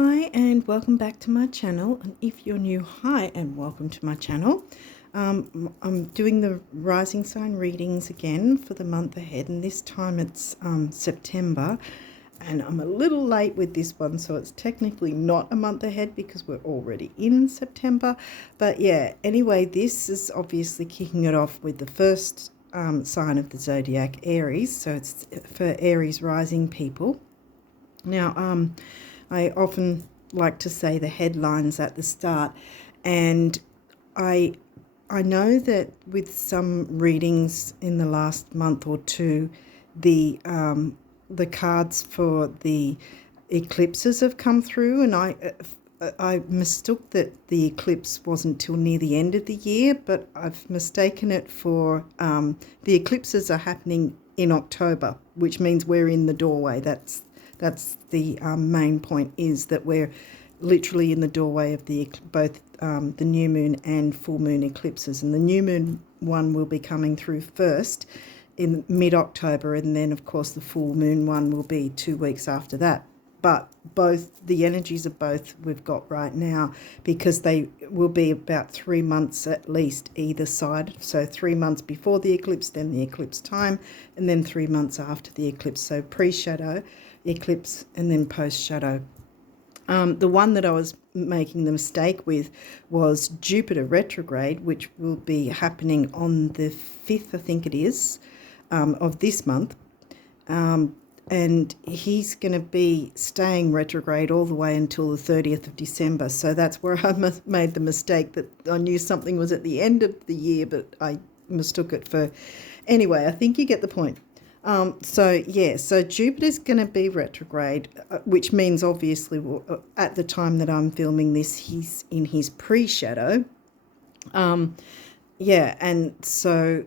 Hi and welcome back to my channel, and if you're new, hi and welcome to my channel. I'm doing the rising sign readings again for the month ahead, and this time it's September, and I'm a little late with this one, so it's technically not a month ahead because we're already in September. But yeah, anyway, this is obviously kicking it off with the first sign of the zodiac, Aries, so it's for Aries rising people. Now I often like to say the headlines at the start, and I know that with some readings in the last month or two, the cards for the eclipses have come through, and I mistook that the eclipse wasn't till near the end of the year, but I've mistaken it for the eclipses are happening in October, which means we're in the doorway. That's the main point, is that we're literally in the doorway of both the new moon and full moon eclipses. And the new moon one will be coming through first in mid-October, and then of course the full moon one will be 2 weeks after that. But both the energies of both we've got right now, because they will be about 3 months at least either side. So 3 months before the eclipse, then the eclipse time, and then 3 months after the eclipse. So pre-shadow eclipse and then post-shadow. The one that I was making the mistake with was Jupiter retrograde, which will be happening on the 5th, I think it is, of this month. And he's going to be staying retrograde all the way until the 30th of December. So that's where I made the mistake that I knew something was at the end of the year, but I mistook it for... Anyway, I think you get the point. So Jupiter's going to be retrograde, which means obviously at the time that I'm filming this, he's in his pre-shadow. And so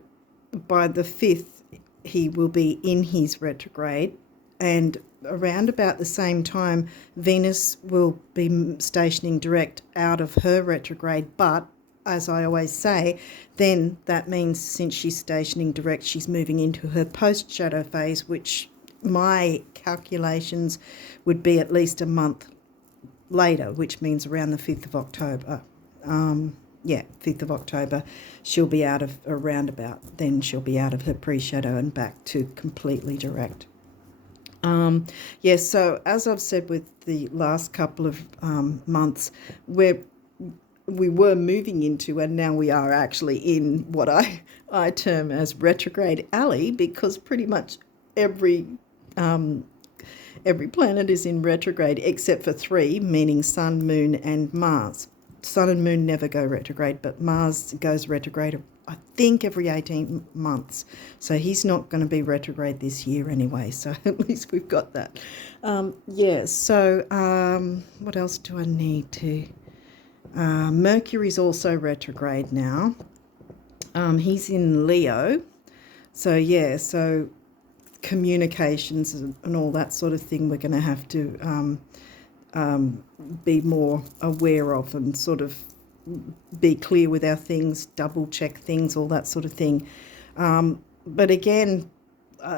by the 5th, he will be in his retrograde, and around about the same time, Venus will be stationing direct out of her retrograde, but as I always say, then that means since she's stationing direct, she's moving into her post-shadow phase, which my calculations would be at least a month later, which means around the 5th of October. 5th of October, she'll be out of, around about then she'll be out of her pre-shadow and back to completely direct. So as I've said with the last couple of months, we were moving into, and now we are actually in what I term as retrograde alley, because pretty much every planet is in retrograde except for 3, meaning Sun, Moon and Mars. Sun and Moon never go retrograde, but Mars goes retrograde, I think, every 18 months. So he's not going to be retrograde this year anyway, so at least we've got that. What else do I need to... Mercury's also retrograde now. He's in Leo. So communications and all that sort of thing we're going to have to be more aware of, and sort of be clear with our things, double check things, all that sort of thing. But again,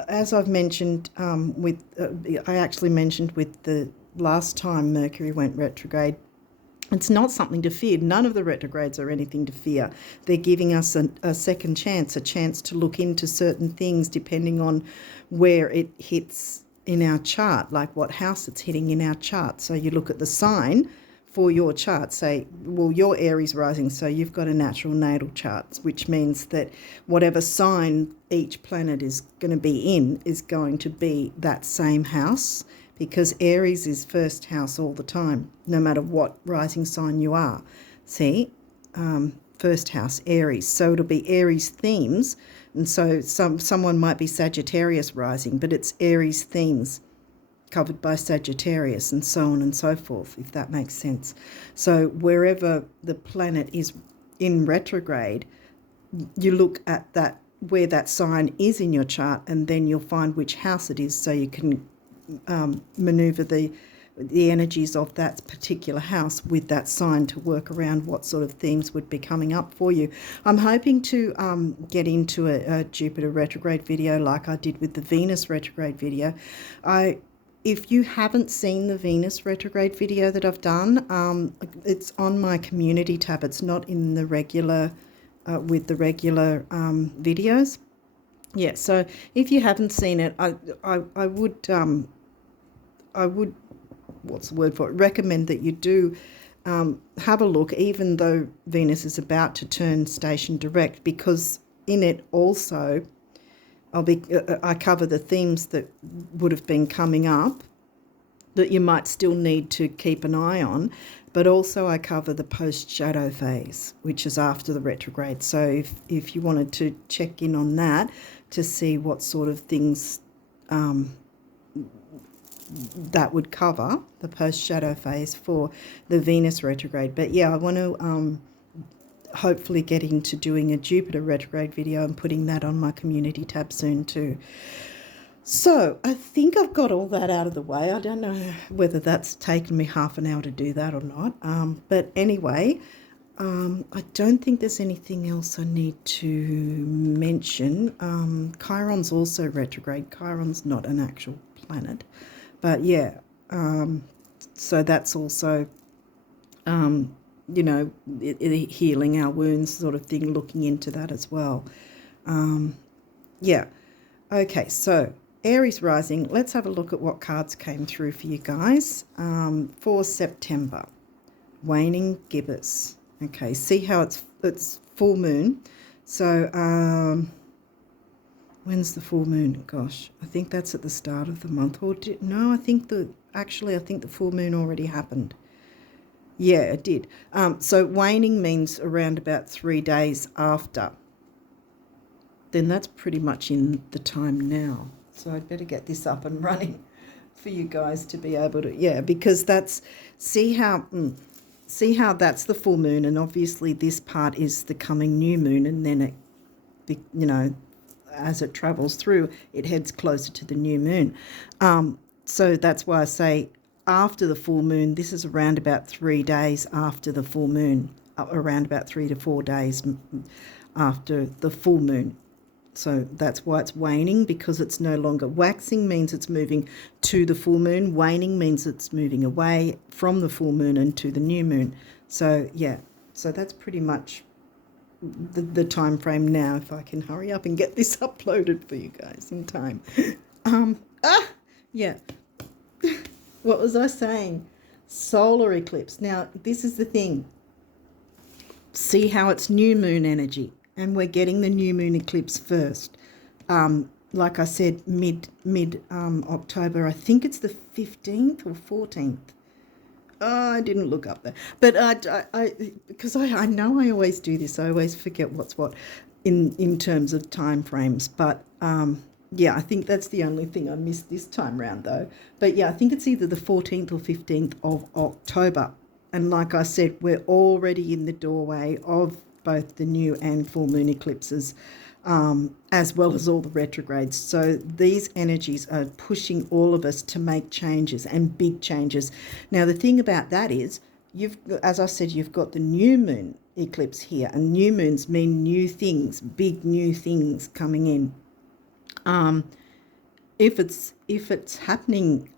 as I've mentioned I actually mentioned with the last time Mercury went retrograde, it's not something to fear. None of the retrogrades are anything to fear. They're giving us a second chance, a chance to look into certain things depending on where it hits in our chart, like what house it's hitting in our chart. So you look at the sign for your chart, say, well, you're Aries rising, so you've got a natural natal chart, which means that whatever sign each planet is going to be in is going to be that same house, because Aries is first house all the time, no matter what rising sign you are. See, first house, Aries. So it'll be Aries themes, and so someone might be Sagittarius rising, but it's Aries themes covered by Sagittarius, and so on and so forth, if that makes sense. So wherever the planet is in retrograde, you look at that, where that sign is in your chart, and then you'll find which house it is, so you can maneuver the energies of that particular house with that sign to work around what sort of themes would be coming up for you. I'm hoping to get into a Jupiter retrograde video like I did with the Venus retrograde video. if you haven't seen the Venus retrograde video that I've done, it's on my community tab. It's not in the regular, with the regular videos. Yeah, so if you haven't seen it, I would, what's the word for it, recommend that you do have a look, even though Venus is about to turn station direct, because in it also I cover the themes that would have been coming up that you might still need to keep an eye on, but also I cover the post-shadow phase, which is after the retrograde. So if you wanted to check in on that to see what sort of things that would cover, the post-shadow phase for the Venus retrograde. But yeah, I want to hopefully get into doing a Jupiter retrograde video and putting that on my community tab soon too. So I think I've got all that out of the way. I don't know whether that's taken me half an hour to do that or not. But anyway, I don't think there's anything else I need to mention. Chiron's also retrograde. Chiron's not an actual planet. But yeah, so that's also, healing our wounds sort of thing, looking into that as well. Yeah. Okay, so Aries rising, let's have a look at what cards came through for you guys for September. Waning gibbous. Okay, see how it's full moon. So when's the full moon? Gosh, I think that's at the start of the month. Or no, I think the full moon already happened. Yeah, it did. So waning means around about 3 days after. Then that's pretty much in the time now. So I'd better get this up and running for you guys to be able to, yeah, because that's, see how that's the full moon, and obviously this part is the coming new moon, and then it, as it travels through, it heads closer to the new moon. So that's why I say after the full moon, this is around about 3 days after the full moon, around about 3 to 4 days after the full moon. So that's why it's waning, because it's no longer waxing, means it's moving to the full moon. Waning means it's moving away from the full moon and to the new moon. So yeah, so that's pretty much the time frame now, if I can hurry up and get this uploaded for you guys in time. Yeah. What was I saying? Solar eclipse. Now, this is the thing. See how it's new moon energy, and we're getting the new moon eclipse first. Like I said, mid October. I think it's the 15th or 14th. Oh, I didn't look up there, but because I know I always do this. I always forget what's what in terms of time frames. But yeah, I think that's the only thing I missed this time round though. But yeah, I think it's either the 14th or 15th of October. And like I said, we're already in the doorway of both the new and full moon eclipses, as well as all the retrogrades. So these energies are pushing all of us to make changes, and big changes. Now, the thing about that is, as I said, you've got the new moon eclipse here, and new moons mean new things, big new things coming in. If it's happening,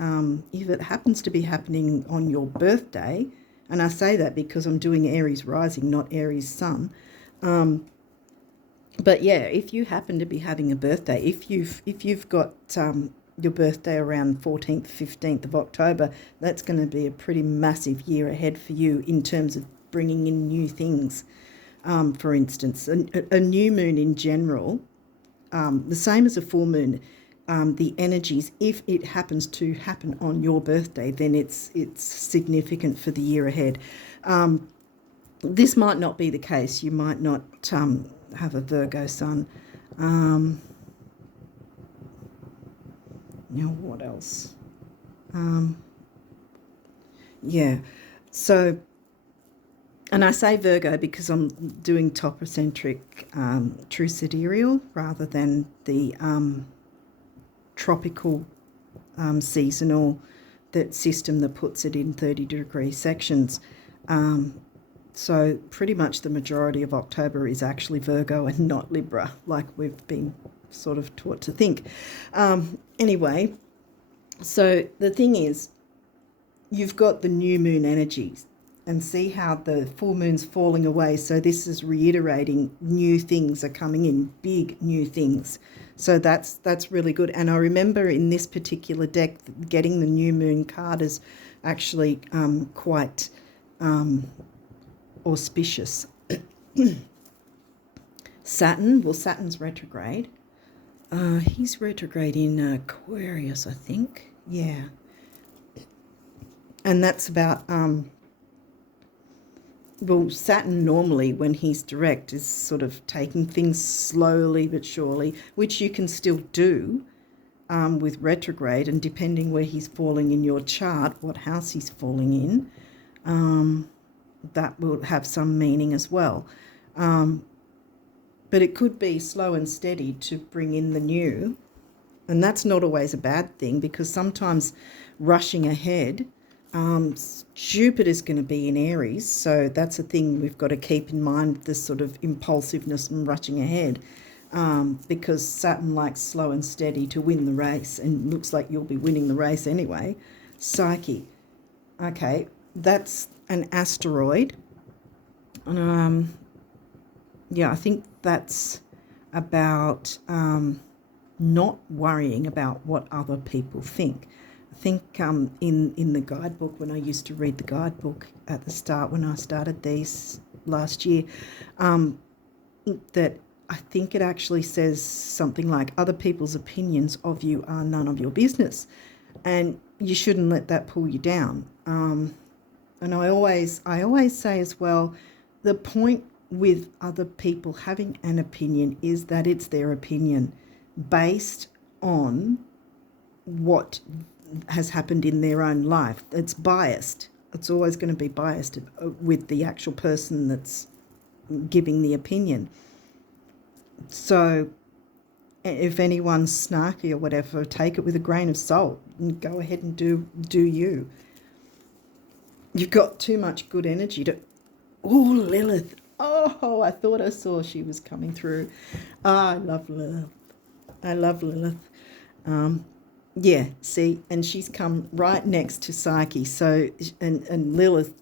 if it happens to be happening on your birthday, and I say that because I'm doing Aries rising, not Aries sun. But yeah, if you happen to be having a birthday, if you've got your birthday around 14th, 15th of October, that's going to be a pretty massive year ahead for you in terms of bringing in new things. For instance, a new moon in general, the same as a full moon, the energies, if it happens to happen on your birthday, then it's significant for the year ahead. This might not be the case. You might not have a Virgo sun. Now, what else? Yeah, so, and I say Virgo because I'm doing topocentric true sidereal rather than the tropical seasonal system that puts it in 30-degree sections. So pretty much the majority of October is actually Virgo and not Libra, like we've been sort of taught to think. Anyway, So the thing is, you've got the new moon energies, and see how the full moon's falling away. So this is reiterating new things are coming in, big new things. So that's really good. And I remember in this particular deck, getting the new moon card is actually quite auspicious. Saturn, well, Saturn's retrograde. He's retrograde in Aquarius, I think. Yeah. And that's about, well, Saturn normally, when he's direct, is sort of taking things slowly but surely, which you can still do with retrograde, and depending where he's falling in your chart, what house he's falling in, that will have some meaning as well. But it could be slow and steady to bring in the new. And that's not always a bad thing, because sometimes rushing ahead, Jupiter's going to be in Aries. So that's a thing we've got to keep in mind, this sort of impulsiveness and rushing ahead, because Saturn likes slow and steady to win the race, and looks like you'll be winning the race anyway. Psyche. Okay, that's an asteroid. Yeah, I think that's about not worrying about what other people think. I think in the guidebook, when I used to read the guidebook at the start, when I started these last year, that I think it actually says something like, other people's opinions of you are none of your business, and you shouldn't let that pull you down. And I always say as well, the point with other people having an opinion is that it's their opinion based on what has happened in their own life. It's biased. It's always going to be biased with the actual person that's giving the opinion. So if anyone's snarky or whatever, take it with a grain of salt and go ahead and do you. You've got too much good energy to... Oh, Lilith. Oh, I thought I saw she was coming through. I love Lilith. I love Lilith. Yeah, see, and she's come right next to Psyche. So, and Lilith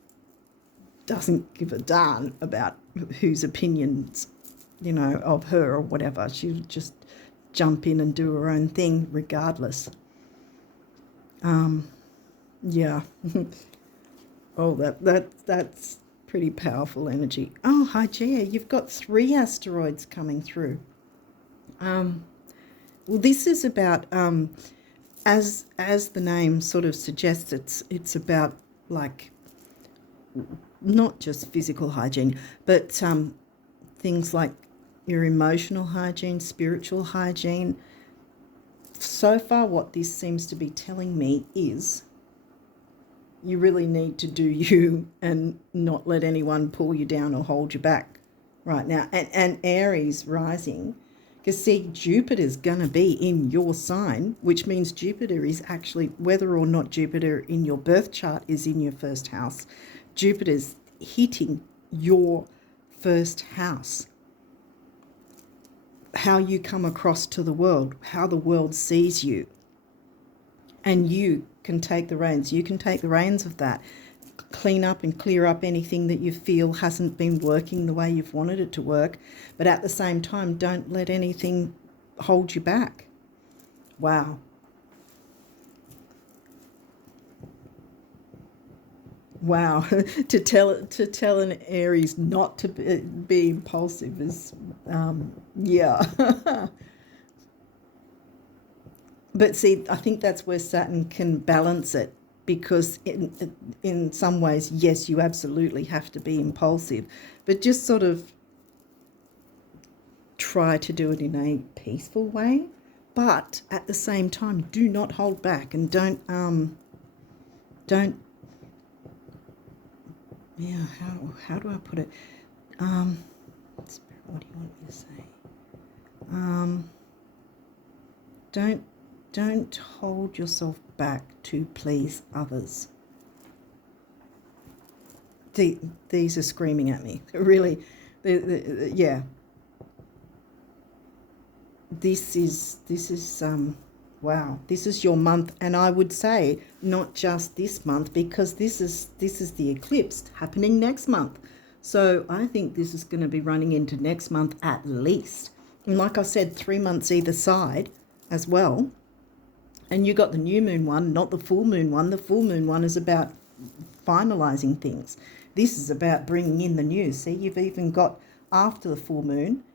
doesn't give a darn about whose opinions, of her or whatever. She'll just jump in and do her own thing regardless. Yeah. Oh, that's pretty powerful energy. Oh, Hygeia, you've got 3 asteroids coming through. Well, this is about, as the name sort of suggests, it's about, like, not just physical hygiene, but things like your emotional hygiene, spiritual hygiene. So far, what this seems to be telling me is you really need to do you and not let anyone pull you down or hold you back right now. And Aries rising, because see, Jupiter's going to be in your sign, which means Jupiter is actually, whether or not Jupiter in your birth chart is in your first house, Jupiter's hitting your first house. How you come across to the world, how the world sees you. And you can take the reins. You can take the reins of that. Clean up and clear up anything that you feel hasn't been working the way you've wanted it to work. But at the same time, don't let anything hold you back. Wow. Wow. to tell an Aries not to be impulsive is, yeah. But see, I think that's where Saturn can balance it, because in some ways, yes, you absolutely have to be impulsive, but just sort of try to do it in a peaceful way. But at the same time, do not hold back, and don't, yeah, how do I put it? Spirit, what do you want me to say? Don't hold yourself back to please others. These are screaming at me. Really, yeah. This is Wow, this is your month, and I would say not just this month, because this is the eclipse happening next month. So I think this is going to be running into next month at least. And like I said, 3 months either side as well. And you got the new moon one, not the full moon one. The full moon one is about finalizing things. This is about bringing in the new. See, you've even got after the full moon,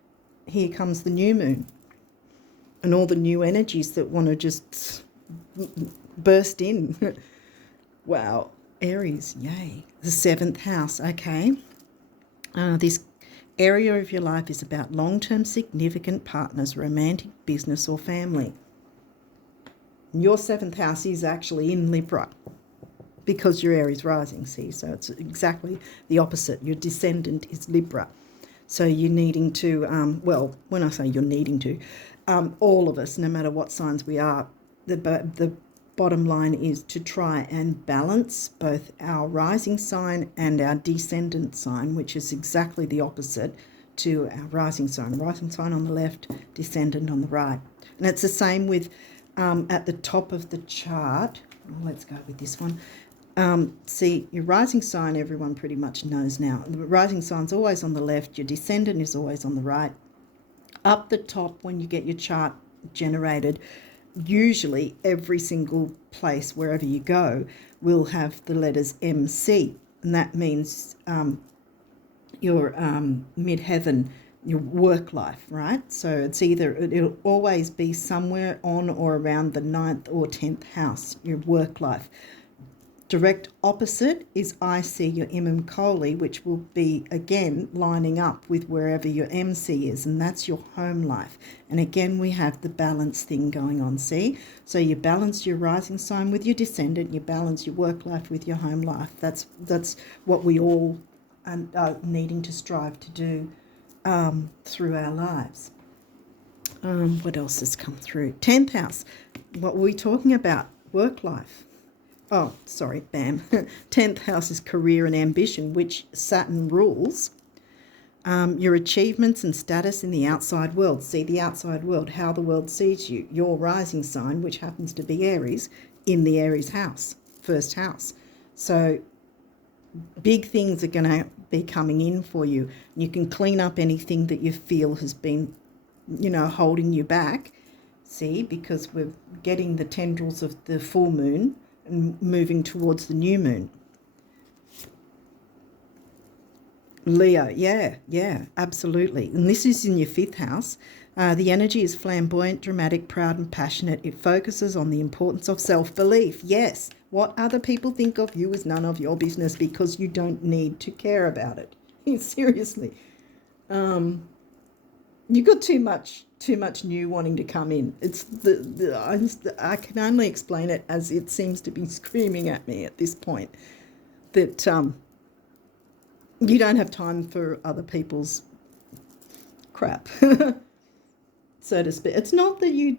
here comes the new moon. And all the new energies that want to just burst in. Wow. Aries, yay. The 7th house, okay. This area of your life is about long-term significant partners, romantic, business or family. Your 7th house is actually in Libra because you're Aries rising, see? So it's exactly the opposite. Your descendant is Libra. So you're needing to, well, when I say you're needing to, all of us, no matter what signs we are, the bottom line is to try and balance both our rising sign and our descendant sign, which is exactly the opposite to our rising sign. Rising sign on the left, descendant on the right. And it's the same with at the top of the chart. Let's go with this one. See, your rising sign, everyone pretty much knows now. The rising sign's always on the left. Your descendant is always on the right. Up the top, when you get your chart generated, usually every single place, wherever you go, will have the letters MC. And that means your midheaven, your work life, right? So it's either, it'll always be somewhere on or around the 9th or 10th house, your work life. Direct opposite is I see your Imam Kohli, which will be, again, lining up with wherever your MC is, and that's your home life. And again, we have the balance thing going on, see? So you balance your rising sign with your descendant, you balance your work life with your home life. That's what we all are needing to strive to do through our lives. What else has come through? 10th house. What were we talking about? Work life. Oh, sorry, bam. 10th house is career and ambition, which Saturn rules. Your achievements and status in the outside world. See the outside world, how the world sees you. Your rising sign, which happens to be Aries, in the Aries house, first house. So big things are going to be coming in for you. You can clean up anything that you feel has been, holding you back. See, because we're getting the tendrils of the full moon and moving towards the new moon. Leo, yeah, absolutely. And this is in your 5th house. The energy is flamboyant, dramatic, proud and passionate. It focuses on the importance of self-belief. Yes, what other people think of you is none of your business, because you don't need to care about it. Seriously. You've got too much new wanting to come in. It's I can only explain it as it seems to be screaming at me at this point that you don't have time for other people's crap, so to speak. It's not that you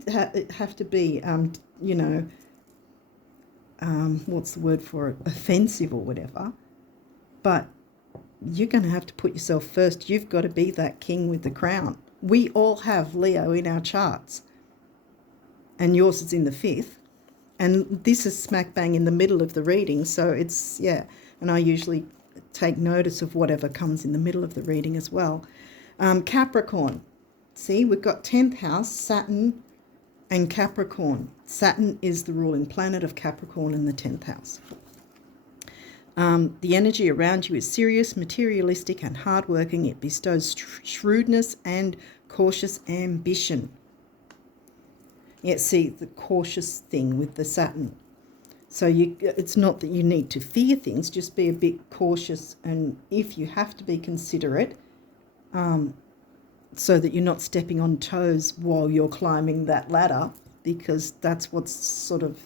have to be, what's the word for it, offensive or whatever, but you're going to have to put yourself first. You've got to be that king with the crown. We all have Leo in our charts, and yours is in the 5th, and this is smack bang in the middle of the reading, so it's, yeah, and I usually take notice of whatever comes in the middle of the reading as well. Capricorn, see, we've got 10th house, Saturn and Capricorn. Saturn is the ruling planet of Capricorn in the 10th house. The energy around you is serious, materialistic and hardworking. It bestows shrewdness and cautious ambition. Yeah, see, the cautious thing with the Saturn. So it's not that you need to fear things, just be a bit cautious, and if you have to be considerate, so that you're not stepping on toes while you're climbing that ladder, because that's what's sort of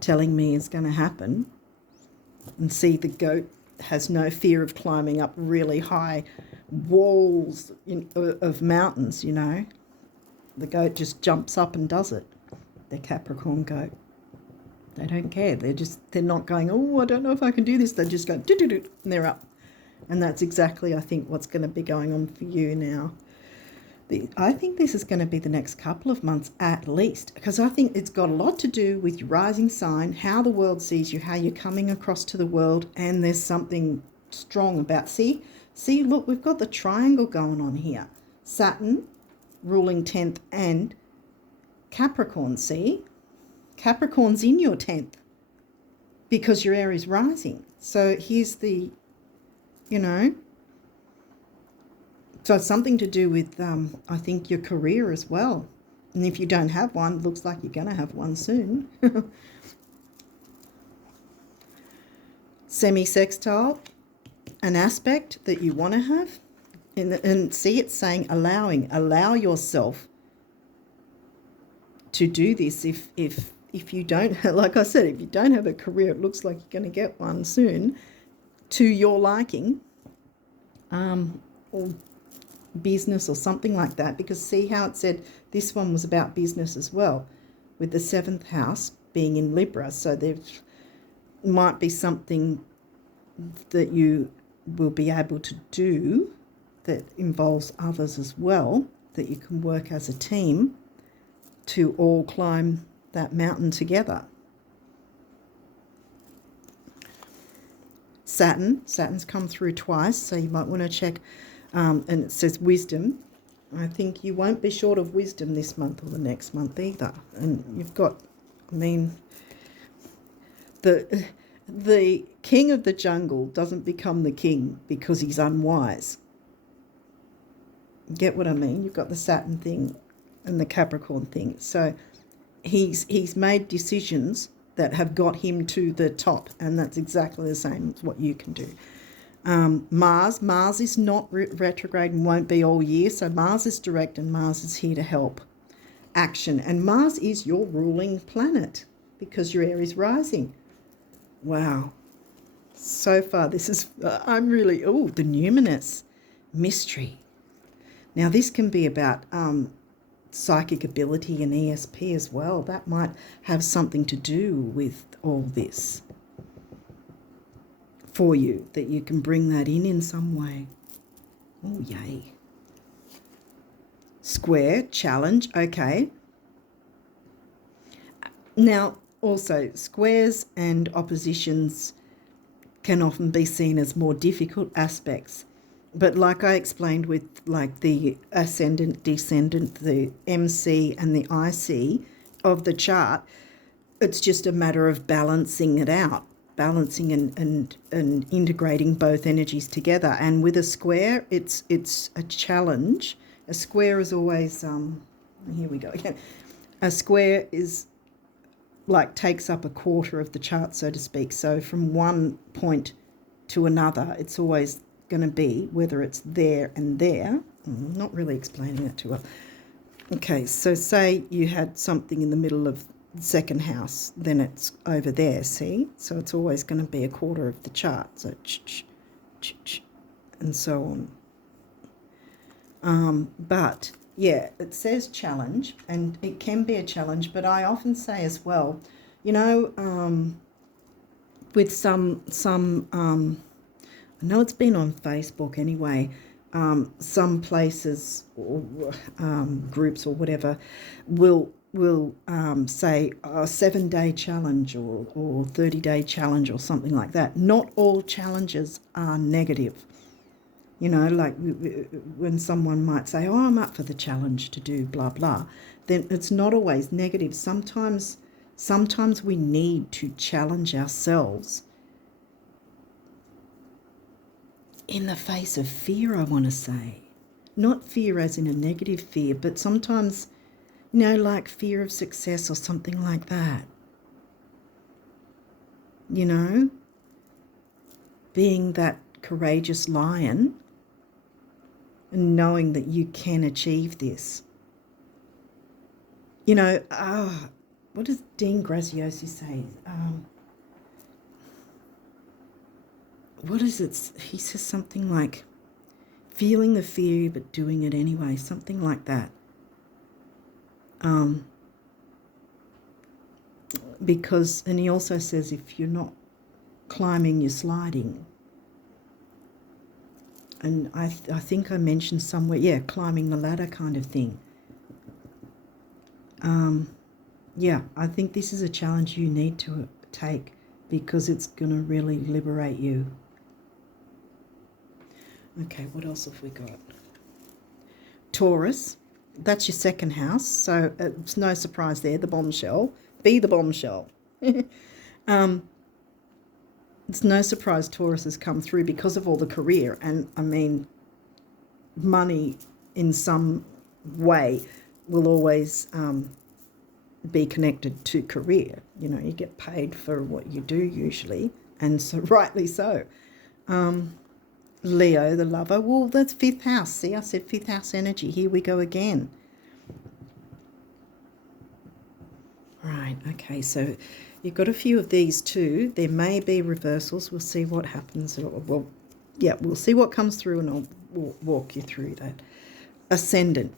telling me is going to happen. And see, the goat has no fear of climbing up really high walls of mountains, The goat just jumps up and does it. The Capricorn goat. They don't care. They're not going, oh, I don't know if I can do this. They just go, do, and they're up. And that's exactly, I think, what's going to be going on for you now. I think this is going to be the next couple of months at least, because I think it's got a lot to do with your rising sign, how the world sees you, how you're coming across to the world, and there's something strong about, see, look, we've got the triangle going on here. Saturn, ruling 10th, and Capricorn, see? Capricorn's in your 10th because your Aries rising. So here's the, so it's something to do with, I think, your career as well. And if you don't have one, it looks like you're going to have one soon. Semi-sextile, an aspect that you want to have. And see, it's saying allow yourself to do this. If you don't, like I said, if you don't have a career, it looks like you're going to get one soon to your liking, or business or something like that, because see how it said this one was about business as well, with the 7th house being in Libra. So there might be something that you will be able to do that involves others as well, that you can work as a team to all climb that mountain together. Saturn's come through twice, so you might want to check. And it says wisdom. I think you won't be short of wisdom this month or the next month either. And you've got, I mean, the king of the jungle doesn't become the king because he's unwise. Get what I mean? You've got the Saturn thing and the Capricorn thing. So he's made decisions that have got him to the top, and that's exactly the same as what you can do. Mars is not retrograde and won't be all year, so Mars is direct and Mars is here to help action, and Mars is your ruling planet because your Aries rising. Wow, so far this is I'm really, the numinous mystery. Now this can be about psychic ability and ESP as well. That might have something to do with all this for you, that you can bring that in some way. Oh, yay. Square, challenge, okay. Now, also, squares and oppositions can often be seen as more difficult aspects. But like I explained with like the ascendant, descendant, the MC and the IC of the chart, it's just a matter of balancing it out. Balancing and integrating both energies together. And with a square, it's a challenge. A square is always, here we go again. A square is like takes up a quarter of the chart, so to speak. So from one point to another, it's always going to be, whether it's there and there. I'm not really explaining that too well. Okay, so say you had something in the middle of second house, then it's over there, see? So it's always going to be a quarter of the chart, so and so on. But yeah, it says challenge, and it can be a challenge, but I often say as well, with some I know it's been on Facebook anyway, some places or groups or whatever will say a 7-day challenge or 30-day challenge or something like that. Not all challenges are negative. Like when someone might say, oh, I'm up for the challenge to do blah, blah, then it's not always negative. Sometimes we need to challenge ourselves in the face of fear, I want to say. Not fear as in a negative fear, but sometimes, like fear of success or something like that. Being that courageous lion and knowing that you can achieve this. What does Dean Graziosi say? What is it? He says something like feeling the fear but doing it anyway, something like that. Because, and he also says if you're not climbing, you're sliding. And I think I mentioned somewhere, yeah, climbing the ladder kind of thing. Yeah, I think this is a challenge you need to take because it's going to really liberate you. Okay, what else have we got? Taurus, that's your second house, so it's no surprise there, the bombshell. Be the bombshell. It's no surprise Taurus has come through because of all the career, and I mean, money in some way will always be connected to career. You know, you get paid for what you do usually, and so rightly so. Leo, the lover, well, that's fifth house. See, I said fifth house energy. Here we go again. Right, okay, so you've got a few of these too. There may be reversals. We'll see what happens. Well, yeah, we'll see what comes through, and we'll walk you through that. Ascendant.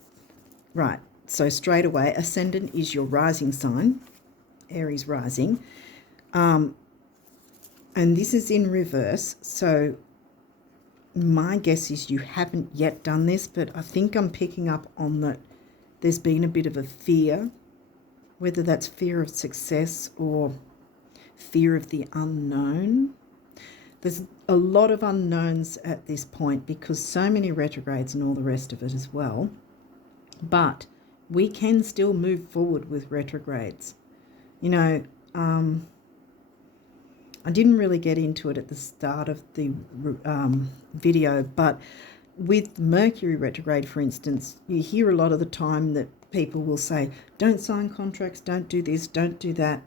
Right, so straight away, Ascendant is your rising sign, Aries rising. And this is in reverse, so my guess is you haven't yet done this, but I think I'm picking up on that there's been a bit of a fear, whether that's fear of success or fear of the unknown. There's a lot of unknowns at this point because so many retrogrades and all the rest of it as well. But we can still move forward with retrogrades. You know, I didn't really get into it at the start of the video, but with Mercury retrograde, for instance, you hear a lot of the time that people will say, don't sign contracts, don't do this, don't do that,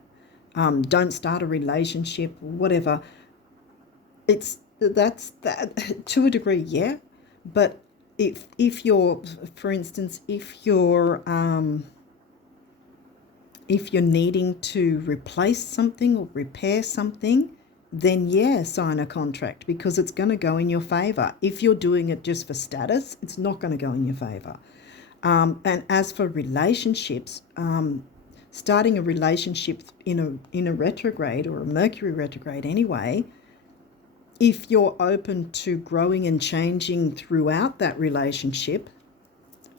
don't start a relationship, whatever. That's that to a degree, yeah. But if you're, for instance, if you're needing to replace something or repair something, then yeah, sign a contract because it's going to go in your favor. If you're doing it just for status, it's not going to go in your favor. And as for relationships, starting a relationship in a retrograde or a Mercury retrograde anyway, if you're open to growing and changing throughout that relationship,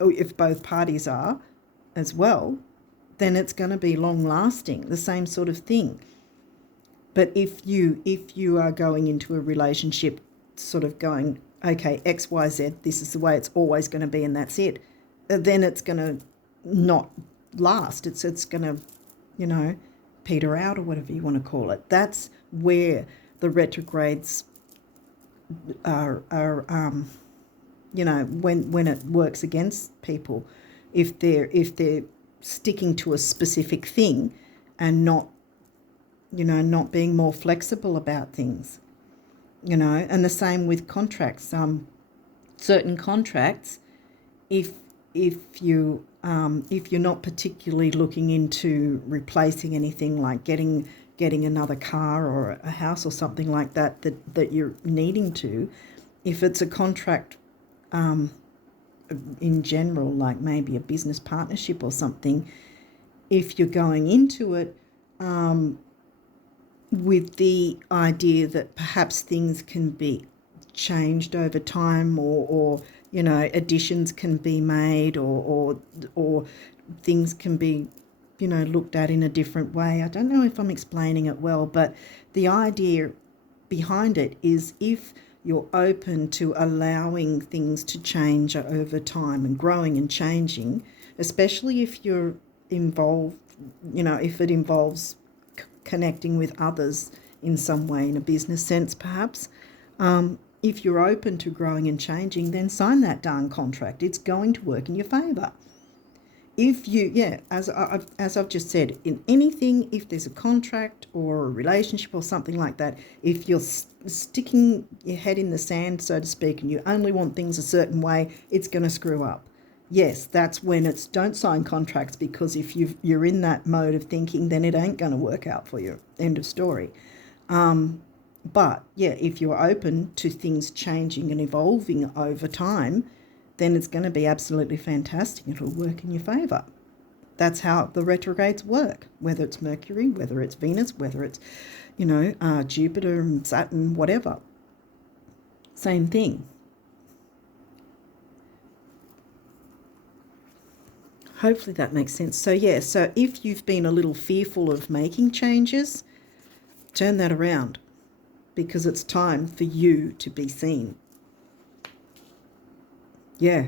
or if both parties are as well, then it's going to be long lasting, the same sort of thing. But if you are going into a relationship sort of going, okay, XYZ, this is the way it's always going to be and that's it, then it's going to not last. It's going to, you know, peter out or whatever you want to call it. That's where the retrogrades are you know, when it works against people, if they're sticking to a specific thing and not, you know, not being more flexible about things, you know. And the same with contracts. Certain contracts, if you're not particularly looking into replacing anything like getting another car or a house or something like that you're needing to, if it's a contract in general, like maybe a business partnership or something, if you're going into it with the idea that perhaps things can be changed over time, or you know, additions can be made, or things can be, you know, looked at in a different way. I don't know if I'm explaining it well, but the idea behind it is if you're open to allowing things to change over time and growing and changing, especially if you're involved, you know, if it involves connecting with others in some way, in a business sense perhaps, if you're open to growing and changing, then sign that darn contract. It's going to work in your favour. If you, yeah, as I've just said, in anything, if there's a contract or a relationship or something like that, if you're sticking your head in the sand, so to speak, and you only want things a certain way, it's going to screw up. Yes, that's when it's don't sign contracts, because if you're in that mode of thinking, then it ain't going to work out for you. End of story. But yeah, if you're open to things changing and evolving over time, then it's going to be absolutely fantastic. It'll work in your favour. That's how the retrogrades work, whether it's Mercury, whether it's Venus, whether it's, you know, Jupiter and Saturn, whatever. Same thing. Hopefully that makes sense. So yeah, so if you've been a little fearful of making changes, turn that around, because it's time for you to be seen. Yeah.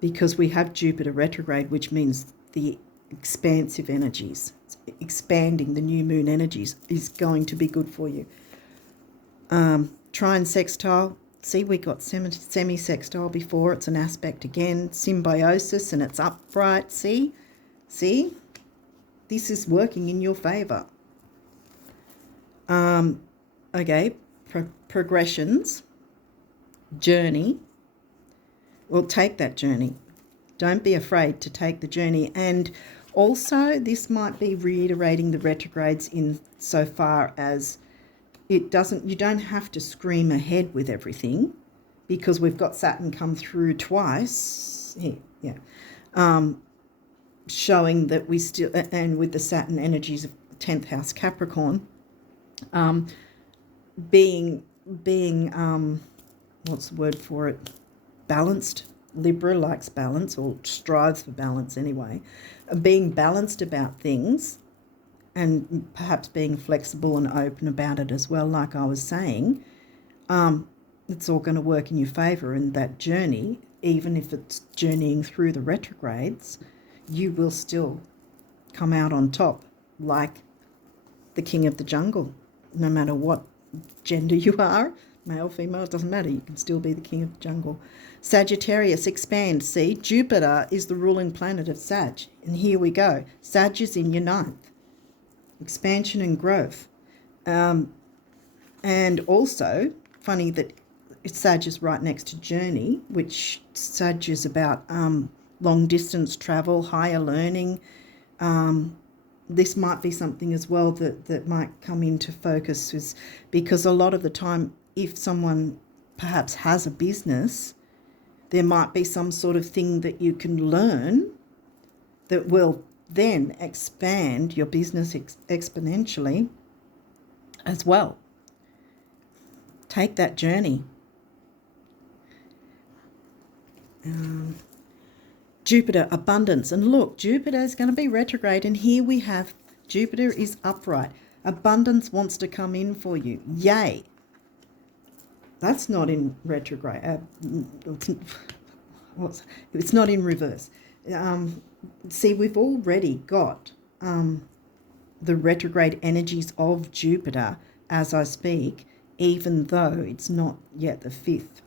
Because we have Jupiter retrograde, which means the expansive energies, expanding the new moon energies is going to be good for you. Trine sextile. See, we got semi-sextile before. It's an aspect again. Symbiosis, and it's upright. See? This is working in your favour. Okay, progressions, journey. Well, take that journey. Don't be afraid to take the journey. And also, this might be reiterating the retrogrades in so far as you don't have to scream ahead with everything, because we've got Saturn come through twice here, showing that we still, and with the Saturn energies of 10th house Capricorn, being what's the word for it? Balanced. Libra likes balance, or strives for balance anyway. Being balanced about things, and perhaps being flexible and open about it as well, like I was saying, it's all going to work in your favour. And that journey, even if it's journeying through the retrogrades, you will still come out on top like the king of the jungle, no matter what gender you are, male, female, it doesn't matter. You can still be the king of the jungle. Sagittarius, expand. See, Jupiter is the ruling planet of Sag. And here we go. Sag is in your ninth. Expansion and growth. And also, funny that Sag is right next to journey, which Sag is about long distance travel, higher learning. This might be something as well that might come into focus, because a lot of the time, if someone perhaps has a business, there might be some sort of thing that you can learn that will then expand your business exponentially as well. Take that journey. Jupiter, abundance. And look, Jupiter is going to be retrograde, and here we have Jupiter is upright. Abundance wants to come in for you. Yay. That's not in retrograde. It's not in reverse. See, we've already got the retrograde energies of Jupiter as I speak, even though it's not yet the 5th.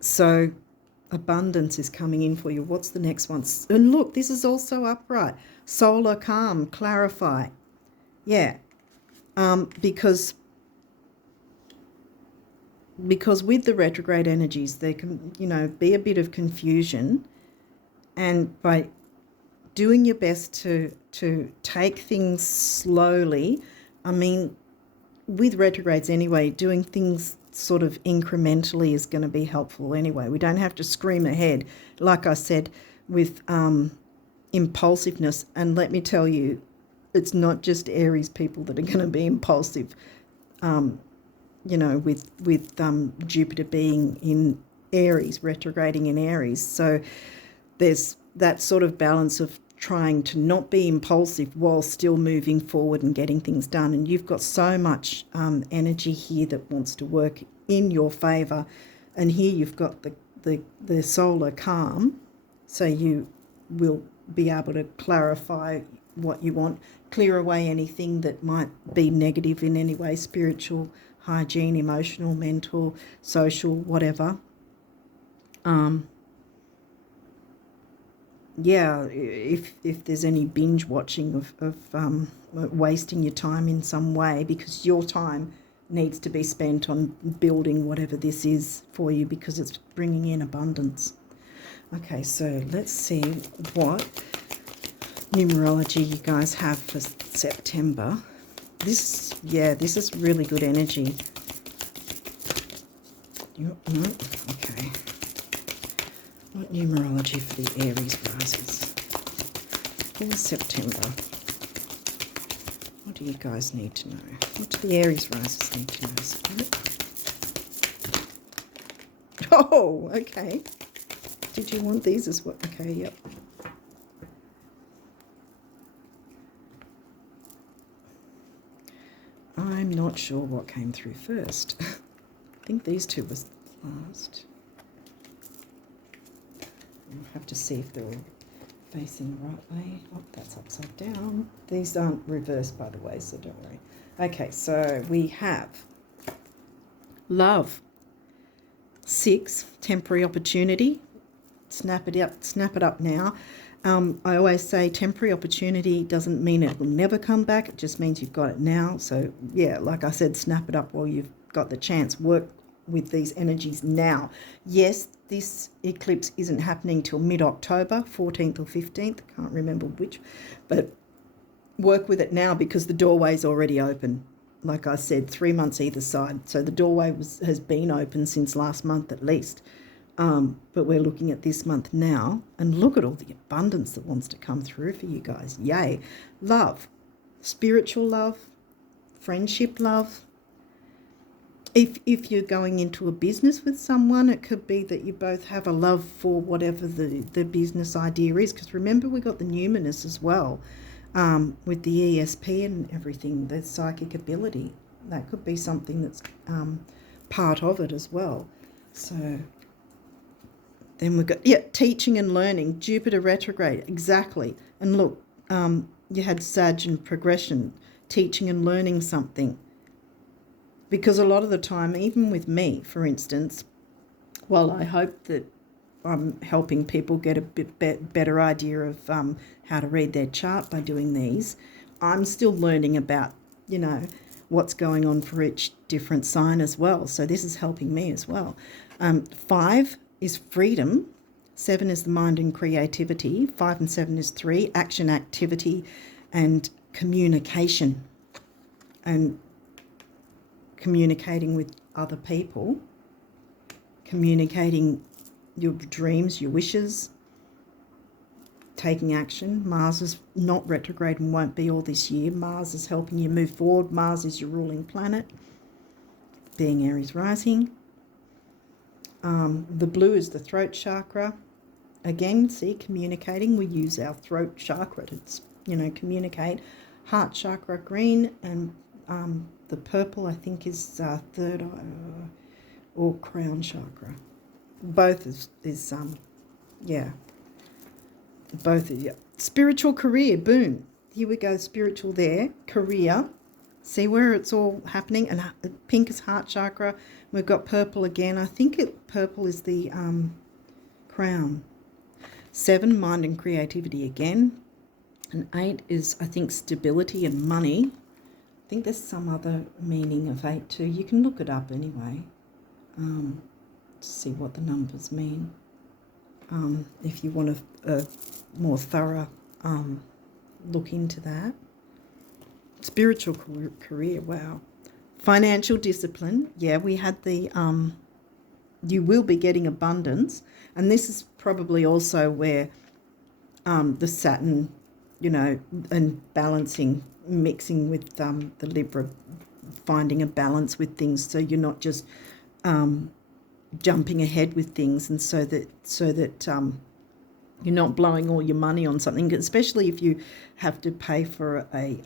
So abundance is coming in for you. What's the next one? And look, this is also upright. Solar, calm, clarify. Yeah, because with the retrograde energies, there can, be a bit of confusion, and by doing your best to take things slowly, I mean, with retrogrades anyway, doing things sort of incrementally is going to be helpful anyway. We don't have to scream ahead, like I said, with impulsiveness. And let me tell you, it's not just Aries people that are going to be impulsive. With Jupiter being in Aries, retrograding in Aries. So there's that sort of balance of trying to not be impulsive while still moving forward and getting things done. And you've got so much energy here that wants to work in your favour. And here you've got the solar calm, so you will be able to clarify what you want, clear away anything that might be negative in any way, spiritual, hygiene, emotional, mental, social, whatever. If there's any binge watching of wasting your time in some way, because your time needs to be spent on building whatever this is for you, because it's bringing in abundance. Okay, so let's see what numerology you guys have for September. This is really good energy. Okay. What numerology for the Aries rises for September? What do you guys need to know? What do the Aries risers need to know? Spirit? Oh, okay. Did you want these as well? Okay, yep. I'm not sure what came through first. I think these two was last. I'll have to see if they're all facing the right way. Oh, that's upside down. These aren't reversed, by the way, so don't worry. Okay, so we have love. 6, temporary opportunity. Snap it up now. I always say temporary opportunity doesn't mean it will never come back. It just means you've got it now. So yeah, like I said, snap it up while you've got the chance. Work with these energies now. Yes, this eclipse isn't happening till mid-October, 14th or 15th. Can't remember which, but work with it now because the doorway's already open. Like I said, 3 months either side. So the doorway has been open since last month at least. But we're looking at this month now, and look at all the abundance that wants to come through for you guys. Yay. Love, spiritual love, friendship love. If you're going into a business with someone, it could be that you both have a love for whatever the business idea is. Because remember, we got the numinous as well, with the ESP and everything, the psychic ability. That could be something that's part of it as well. So then we've got, teaching and learning, Jupiter retrograde, exactly. And look, you had Sag and progression, teaching and learning something. Because a lot of the time, even with me, for instance, while I hope that I'm helping people get a bit better idea of how to read their chart by doing these, I'm still learning about, what's going on for each different sign as well. So this is helping me as well. 5 is freedom. 7 is the mind and creativity. 5 and 7 is 3, action, activity, and communication. And communicating with other people, communicating your dreams, your wishes, taking action. Mars is not retrograde and won't be all this year. Mars is helping you move forward. Mars is your ruling planet, being Aries rising. The blue is the throat chakra. Again, see, communicating. We use our throat chakra to, communicate. Heart chakra, green, and the purple, I think, is third eye or crown chakra. Both is both is, Spiritual career, boom. Here we go, spiritual there. Career. See where it's all happening? And pink is heart chakra. We've got purple again. I think purple is the crown. 7, mind and creativity again. And 8 is, I think, stability and money. I think there's some other meaning of 8 too. You can look it up anyway to see what the numbers mean. If you want a more thorough look into that. Spiritual career, wow. Financial discipline, yeah, we had the, you will be getting abundance. And this is probably also where the Saturn, and balancing, mixing with the Libra, finding a balance with things, so you're not just jumping ahead with things, and so that you're not blowing all your money on something, especially if you have to pay for a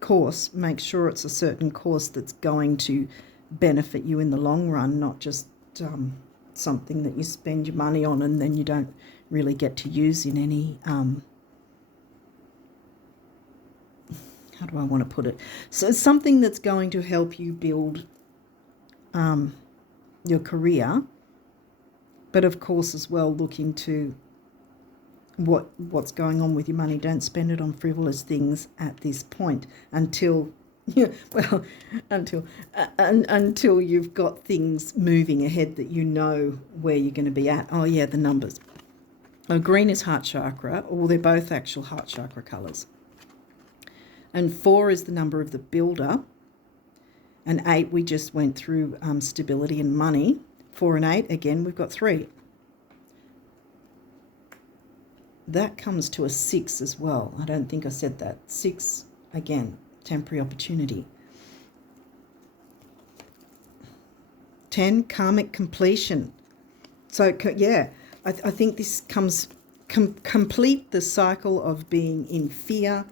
course. Make sure it's a certain course that's going to benefit you in the long run, not just something that you spend your money on and then you don't really get to use in any how do I want to put it? So something that's going to help you build your career, but of course as well look into what's going on with your money. Don't spend it on frivolous things at this point until until you've got things moving ahead that you know where you're going to be at. Oh yeah, the numbers. Oh, green is heart chakra, or they're both actual heart chakra colours. And 4 is the number of the builder. And 8, we just went through stability and money. 4 and 8, again, we've got 3. That comes to a 6 as well. I don't think I said that. 6, again, temporary opportunity. 10, karmic completion. So, yeah, I think this comes complete the cycle of being in fear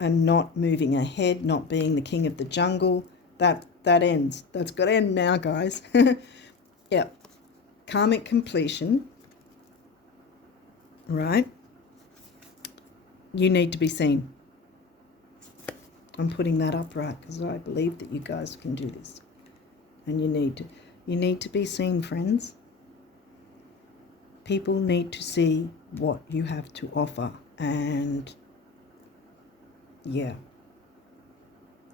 and not moving ahead, not being the king of the jungle. That ends. That's got to end now, guys. Yeah. Karmic completion. Right? You need to be seen. I'm putting that up right because I believe that you guys can do this. And you need to be seen, friends. People need to see what you have to offer. And yeah.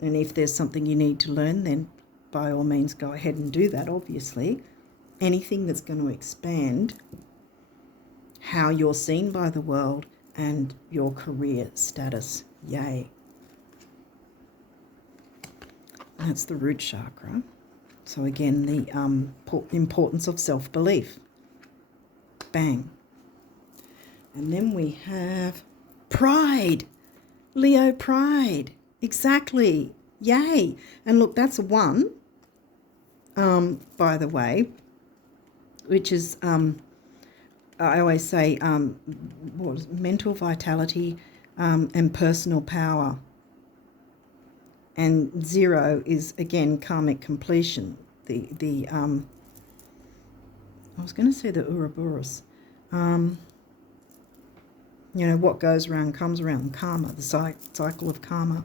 And if there's something you need to learn, then by all means go ahead and do that, obviously. Anything that's going to expand how you're seen by the world and your career status. Yay. That's the root chakra. So again, the importance of self-belief. Bang. And then we have pride. Leo, pride. Exactly. Yay. And look, that's a 1, by the way, which is, I always say, mental vitality and personal power. And 0 is, again, karmic completion. I was going to say the Ouroboros. What goes around comes around. Karma, the cycle of karma.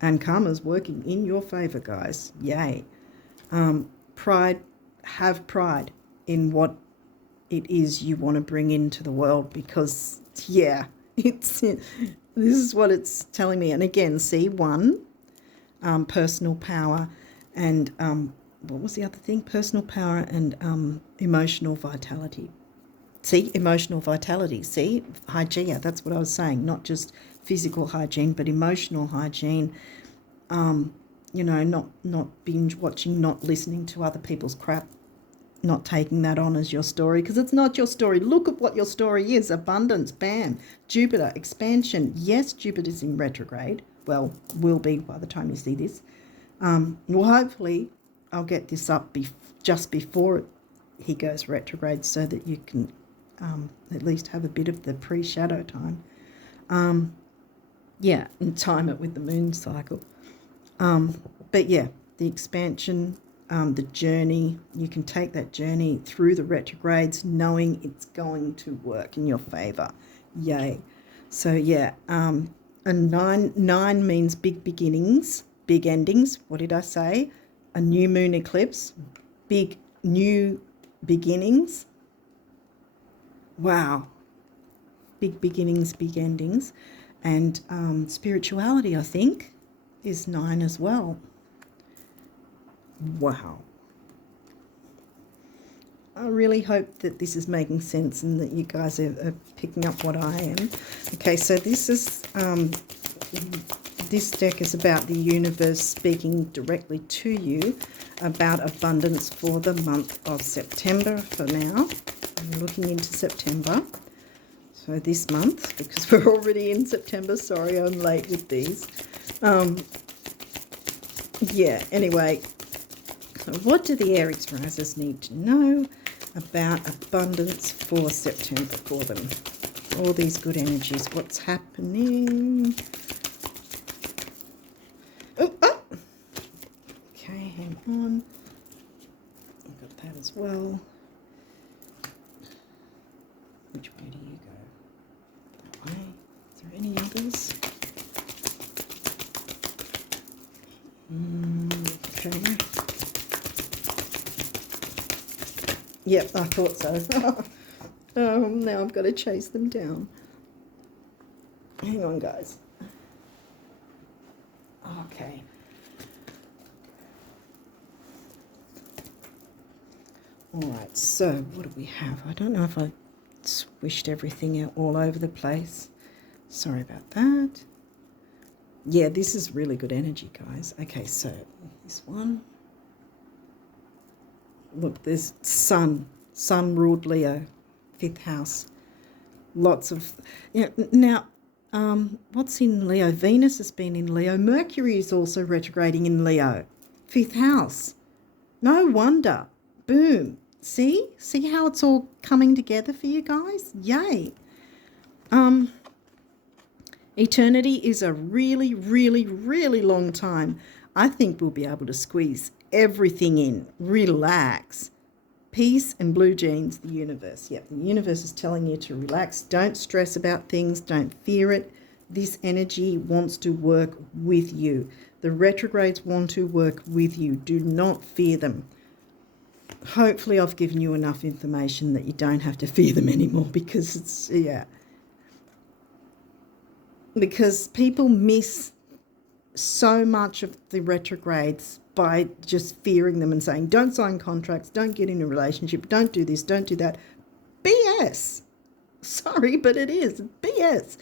And karma's working in your favor, guys. Yay. Pride, have pride in what it is you want to bring into the world, because, yeah, this is what it's telling me. And again, see, 1, personal power, and what was the other thing? Personal power and emotional vitality. See, emotional vitality. See, hygiene. That's what I was saying. Not just physical hygiene, but emotional hygiene. Not binge watching, not listening to other people's crap, not taking that on as your story, because it's not your story. Look at what your story is. Abundance, bam. Jupiter, expansion. Yes, Jupiter's in retrograde. Well, will be by the time you see this. Well, hopefully I'll get this up just before he goes retrograde, so that you can at least have a bit of the pre-shadow time. And time it with the moon cycle. But yeah, the expansion, the journey, you can take that journey through the retrogrades knowing it's going to work in your favor. Yay. So yeah, and 9 means big beginnings, big endings. What did I say? A new moon eclipse, big new beginnings. Wow. Big beginnings, big endings. And spirituality, I think, is 9 as well. Wow. I really hope that this is making sense and that you guys are picking up what I am. Okay, so this is this deck is about the universe speaking directly to you about abundance for the month of September for now. I'm looking into September. So this month, because we're already in September. Sorry, I'm late with these. Anyway, so what do the Aries risers need to know about abundance for September for them? All these good energies. What's happening? Oh! Okay, hang on. I've got that as well. Which way do you go? That way. Is there any others? Okay. Yep, I thought so. Now I've got to chase them down. Hang on, guys. Okay. All right, so what do we have? I don't know if I swished everything out all over the place. Sorry about that. Yeah, this is really good energy, guys. Okay, so this one. Look, there's Sun. Sun ruled Leo, 5th house. Lots of... now, what's in Leo? Venus has been in Leo. Mercury is also retrograding in Leo, 5th house. No wonder. Boom. See how it's all coming together for you guys? Yay. Eternity is a really, really, really long time. I think we'll be able to squeeze everything in. Relax. Peace and blue jeans, the universe. Yep, the universe is telling you to relax. Don't stress about things. Don't fear it. This energy wants to work with you. The retrogrades want to work with you. Do not fear them. Hopefully I've given you enough information that you don't have to fear them anymore, because it's, yeah. Because people miss so much of the retrogrades by just fearing them and saying, don't sign contracts, don't get in a relationship, don't do this, don't do that. BS. Sorry, but it is BS.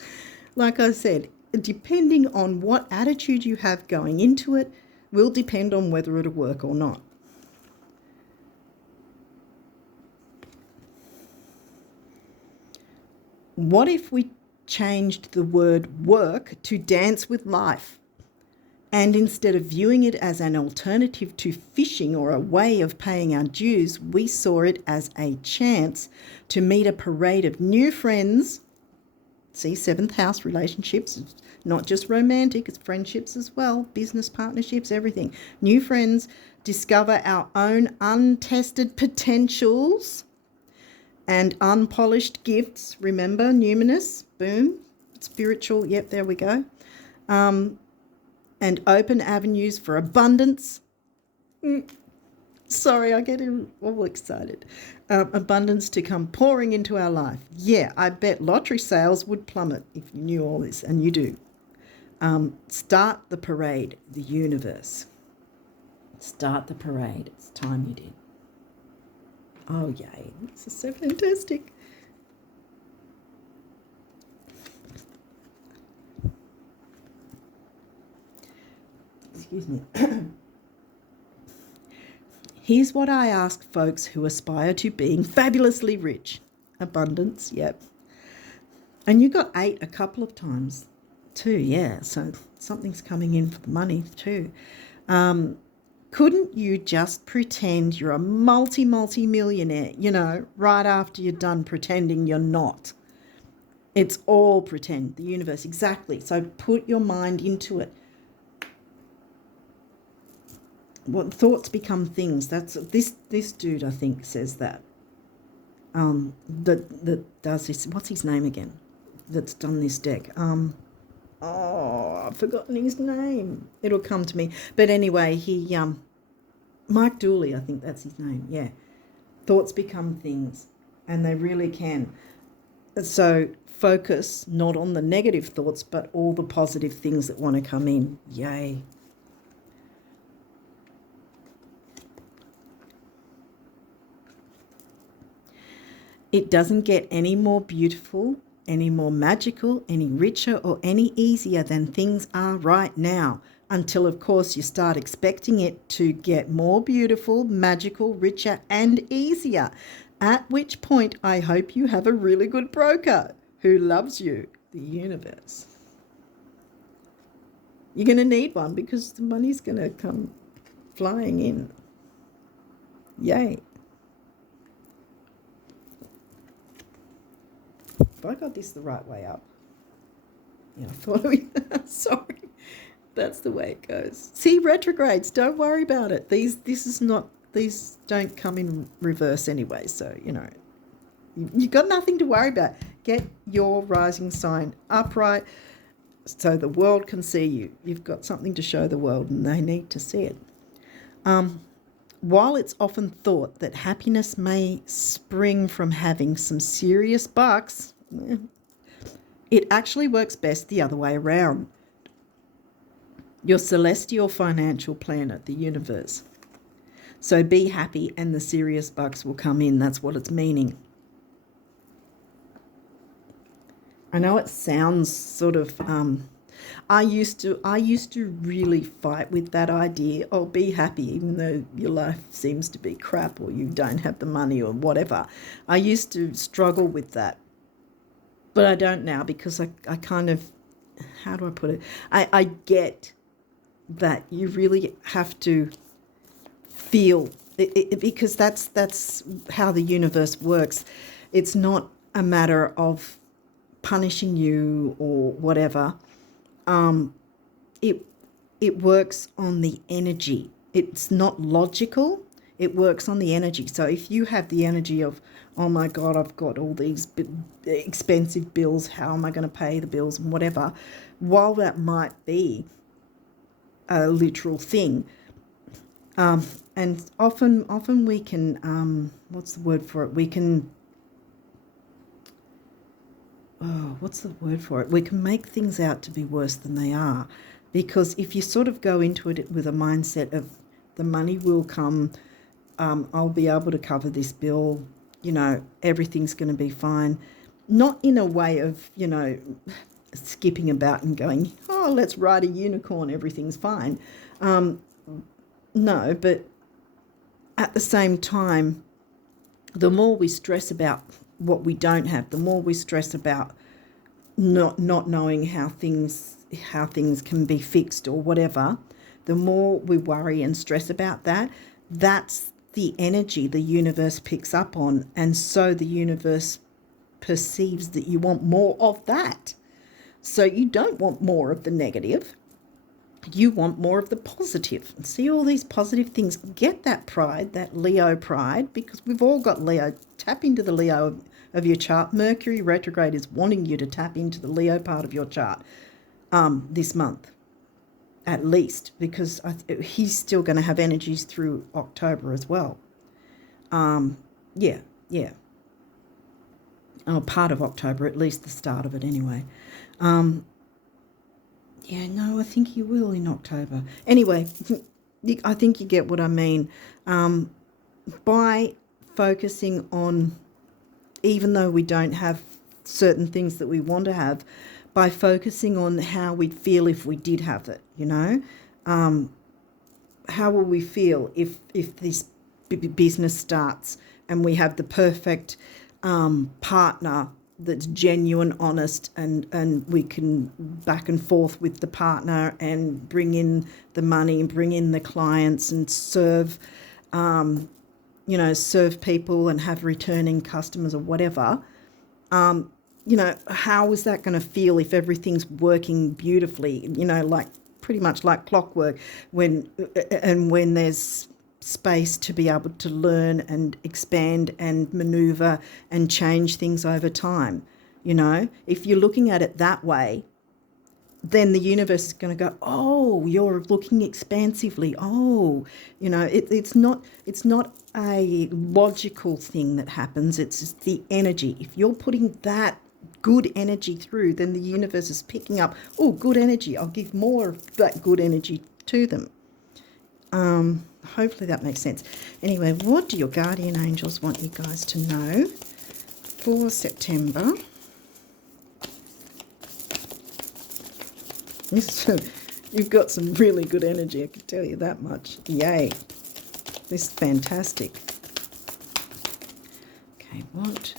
Like I said, depending on what attitude you have going into it will depend on whether it'll work or not. What if we changed the word work to dance with life? And instead of viewing it as an alternative to fishing or a way of paying our dues, we saw it as a chance to meet a parade of new friends. See, 7th house relationships, not just romantic, it's friendships as well, business partnerships, everything. New friends, discover our own untested potentials and unpolished gifts. Remember, numinous, boom, spiritual, yep, there we go. And open avenues for abundance. Sorry, I get all excited. Abundance to come pouring into our life. Yeah, I bet lottery sales would plummet if you knew all this, and you do. Start the parade, the universe. Start the parade. It's time you did. Oh, yay. This is so fantastic. Excuse me. Here's what I ask folks who aspire to being fabulously rich. Abundance, yep. And you got 8 a couple of times too, yeah. So something's coming in for the money too. Couldn't you just pretend you're a multi-millionaire, right after you're done pretending you're not? It's all pretend, the universe, exactly. So put your mind into it. What thoughts become things. That's this dude, I think, says that. That does this. What's his name again? That's done this deck. I've forgotten his name. It'll come to me. But anyway, he Mike Dooley, I think that's his name. Yeah. Thoughts become things, and they really can. So focus not on the negative thoughts, but all the positive things that want to come in. Yay. It doesn't get any more beautiful, any more magical, any richer, or any easier than things are right now, until, of course, you start expecting it to get more beautiful, magical, richer, and easier, at which point I hope you have a really good broker who loves you, the universe. You're going to need one because the money's going to come flying in. Yay. Have I got this the right way up? Yeah, I thought sorry. That's the way it goes. See, retrogrades, don't worry about it. These don't come in reverse anyway, so you've got nothing to worry about. Get your rising sign upright so the world can see you. You've got something to show the world, and they need to see it. While it's often thought that happiness may spring from having some serious bucks, it actually works best the other way around. Your celestial financial planet, the universe. So be happy and the serious bucks will come in. That's what it's meaning. I know it sounds sort of I used to really fight with that idea. Oh, be happy even though your life seems to be crap or you don't have the money or whatever. I used to struggle with that. But I don't now, because I kind of, how do I put it? I get that you really have to feel because that's how the universe works. It's not a matter of punishing you or whatever. It it works on the energy. It's not logical. It works on the energy. So if you have the energy of, oh my God, I've got all these expensive bills, how am I going to pay the bills and whatever, while that might be a literal thing, and often we can, what's the word for it? We can, what's the word for it? We can make things out to be worse than they are, because if you sort of go into it with a mindset of the money will come, I'll be able to cover this bill, everything's going to be fine. Not in a way of, skipping about and going, oh, let's ride a unicorn, everything's fine. No, but at the same time, the more we stress about what we don't have, the more we stress about not knowing how things can be fixed or whatever, the more we worry and stress about that. That's the energy the universe picks up on, and so the universe perceives that you want more of that. So you don't want more of the negative. You want more of the positive. And see all these positive things. Get that pride, that Leo pride, because we've all got Leo. Tap into the Leo of your chart. Mercury retrograde is wanting you to tap into the Leo part of your chart this month, at least, because he's still going to have energies through October as well. Yeah. Oh, part of October, at least the start of it anyway. Yeah, no, I think he will in October. Anyway, I think you get what I mean. By focusing on, even though we don't have certain things that we want to have, by focusing on how we'd feel if we did have it, how will we feel if this business starts and we have the perfect partner that's genuine, honest, and we can back and forth with the partner and bring in the money and bring in the clients and serve people and have returning customers or whatever. How is that going to feel if everything's working beautifully, like pretty much like clockwork, when there's space to be able to learn and expand and maneuver and change things over time. If you're looking at it that way, then the universe is going to go, oh, you're looking expansively. Oh, it's not a logical thing that happens. It's just the energy. If you're putting that good energy through, then the universe is picking up, oh, good energy. I'll give more of that good energy to them. Hopefully that makes sense. Anyway, what do your guardian angels want you guys to know for September? You've got some really good energy, I can tell you that much. Yay. This is fantastic. Okay, what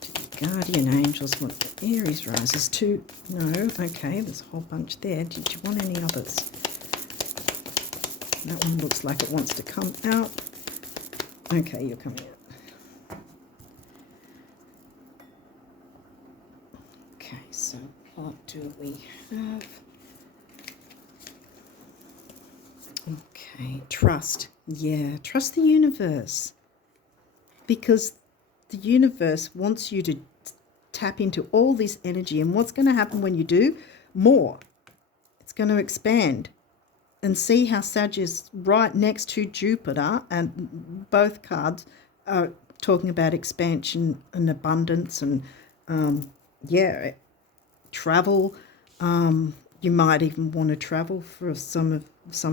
do the guardian angels want the Aries rises to? No, okay, there's a whole bunch there. Did you want any others? That one looks like it wants to come out. Okay, you're coming out. Okay, so what do we have? Okay, trust. Yeah, trust the universe. Because the universe wants you to tap into all this energy. And what's going to happen when you do? More. It's going to expand. And see how Sag is right next to Jupiter, and both cards are talking about expansion and abundance and, travel. You might even want to travel for some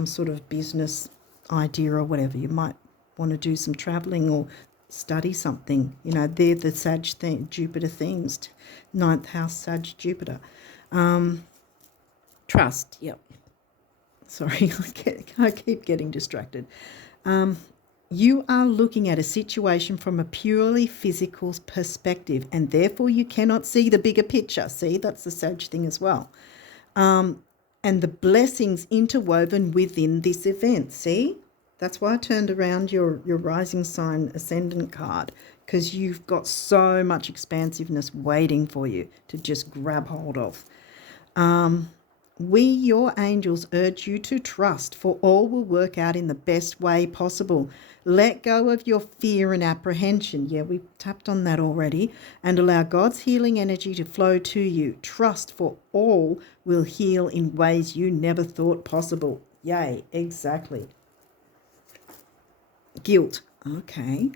sort of business idea or whatever. You might want to do some traveling or study something. They're the Sag Jupiter themes. 9th house Sag Jupiter. Trust, yep. Sorry, I keep getting distracted. You are looking at a situation from a purely physical perspective, and therefore you cannot see the bigger picture. See, that's the Sag thing as well. And the blessings interwoven within this event. See, That's why I turned around your rising sign ascendant card, because you've got so much expansiveness waiting for you to just grab hold of. We, your angels, urge you to trust, for all will work out in the best way possible. Let go of your fear and apprehension. Yeah, we tapped on that already. And allow God's healing energy to flow to you. Trust, for all will heal in ways you never thought possible. Yay, exactly. Guilt. Okay.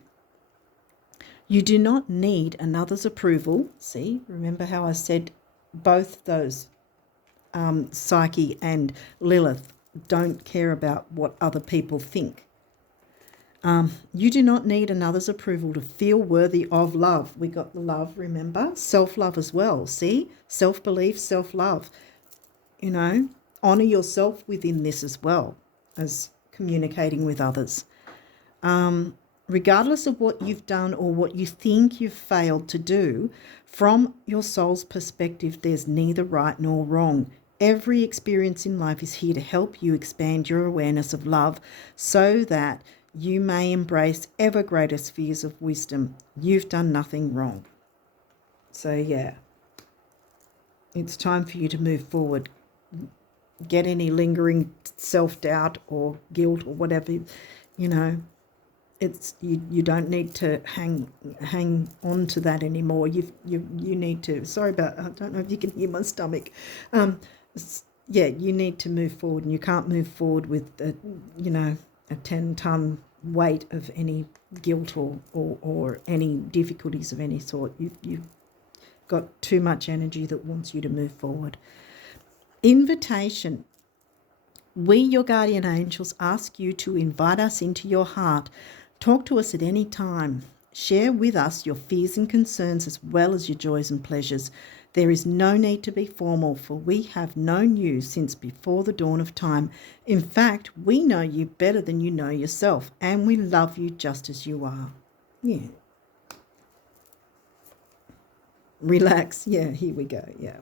You do not need another's approval. See, remember how I said both those, Psyche and Lilith, don't care about what other people think. You do not need another's approval to feel worthy of love. We got the love, remember? Self-love as well. See? Self-belief, self-love. You know, honour yourself within this as well as communicating with others. Regardless of what you've done or what you think you've failed to do, from your soul's perspective, there's neither right nor wrong. Every experience in life is here to help you expand your awareness of love so that you may embrace ever greater spheres of wisdom. You've done nothing wrong. So, yeah, it's time for you to move forward. Get any lingering self-doubt or guilt or whatever, you know, it's you don't need to hang on to that anymore. You need to, sorry about, I don't know if you can hear my stomach. Yeah, you need to move forward, and you can't move forward with a 10-ton weight of any guilt or any difficulties of any sort. You've got too much energy that wants you to move forward. Invitation. We, your guardian angels, ask you to invite us into your heart. Talk to us at any time. Share with us your fears and concerns as well as your joys and pleasures. There is no need to be formal, for we have known you since before the dawn of time. In fact, we know you better than you know yourself, and we love you just as you are. Yeah. Relax. Yeah, here we go. Yeah.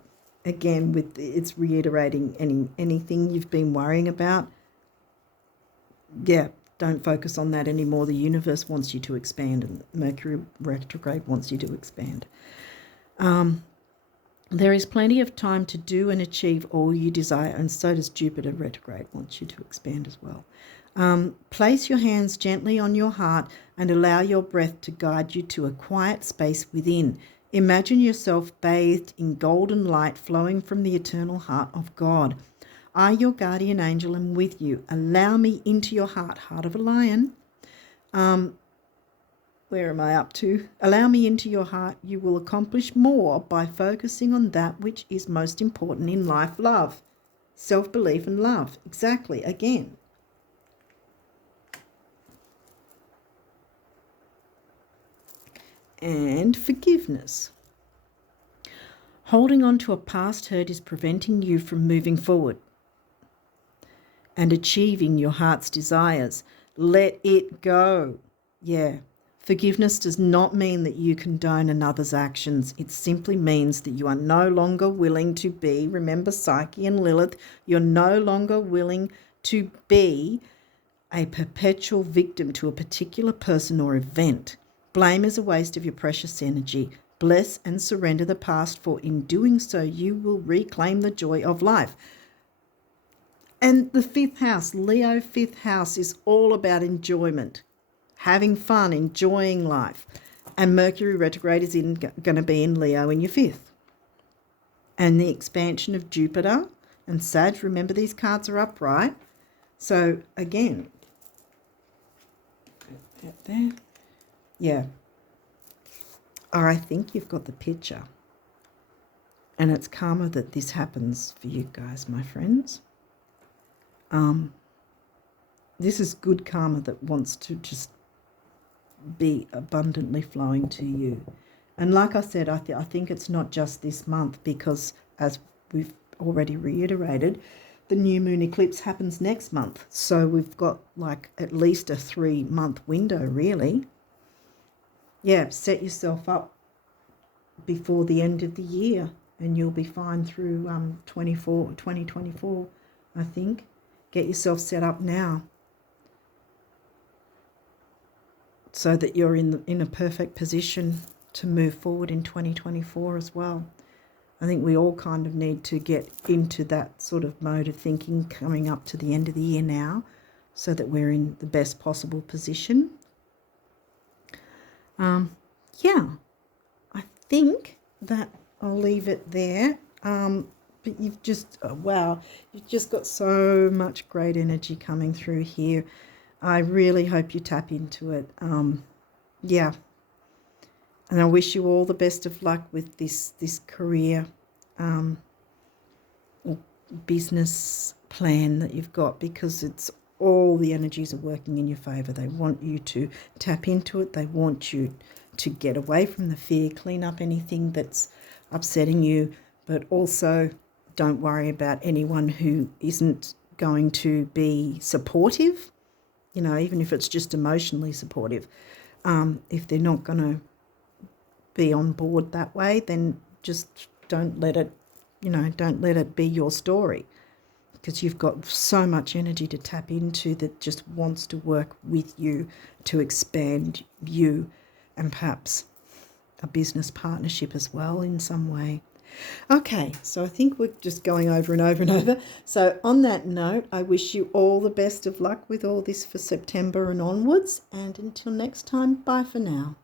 Again, with it's reiterating anything you've been worrying about. Yeah, don't focus on that anymore. The universe wants you to expand, and Mercury retrograde wants you to expand. There is plenty of time to do and achieve all you desire, and so does Jupiter retrograde wants you to expand as well. Place your hands gently on your heart and allow your breath to guide you to a quiet space within. Imagine yourself bathed in golden light flowing from the eternal heart of God. I, your guardian angel, am with you. Allow me into your heart, heart of a lion. Where am I up to? Allow me into your heart. You will accomplish more by focusing on that which is most important in life. Love, self-belief and love. Exactly. Again. And forgiveness. Holding on to a past hurt is preventing you from moving forward and achieving your heart's desires. Let it go. Yeah. Forgiveness does not mean that you condone another's actions. It simply means that you are no longer willing to be, remember Psyche and Lilith, you're no longer willing to be a perpetual victim to a particular person or event. Blame is a waste of your precious energy. Bless and surrender the past, for in doing so you will reclaim the joy of life. And the fifth house, Leo fifth house, is all about enjoyment, having fun, enjoying life. And Mercury retrograde is going to be in Leo in your fifth. And the expansion of Jupiter and Sag, remember these cards are upright. So again, there. Yeah. Or I think you've got the picture. And it's karma that this happens for you guys, my friends. This is good karma that wants to just be abundantly flowing to you. And like I said, I think it's not just this month, because as we've already reiterated, the new moon eclipse happens next month. So we've got like at least a 3-month window, really. Yeah, set yourself up before the end of the year and you'll be fine through 2024, I think. Get yourself set up now. so that you're in a perfect position to move forward in 2024 as well. I think we all kind of need to get into that sort of mode of thinking coming up to the end of the year now, so that we're in the best possible position. Yeah, I think that I'll leave it there. But you've just, oh, wow, you've just got so much great energy coming through here. I really hope you tap into it. Yeah. And I wish you all the best of luck with this career or business plan that you've got, because it's all the energies are working in your favour. They want you to tap into it. They want you to get away from the fear, clean up anything that's upsetting you, but also don't worry about anyone who isn't going to be supportive, you know, even if it's just emotionally supportive. If they're not going to be on board that way, then just don't let it, you know, don't let it be your story, because you've got so much energy to tap into that just wants to work with you to expand you and perhaps a business partnership as well in some way. Okay, so I think we're just going over and over and over. So on that note, I wish you all the best of luck with all this for September and onwards. And until next time, bye for now.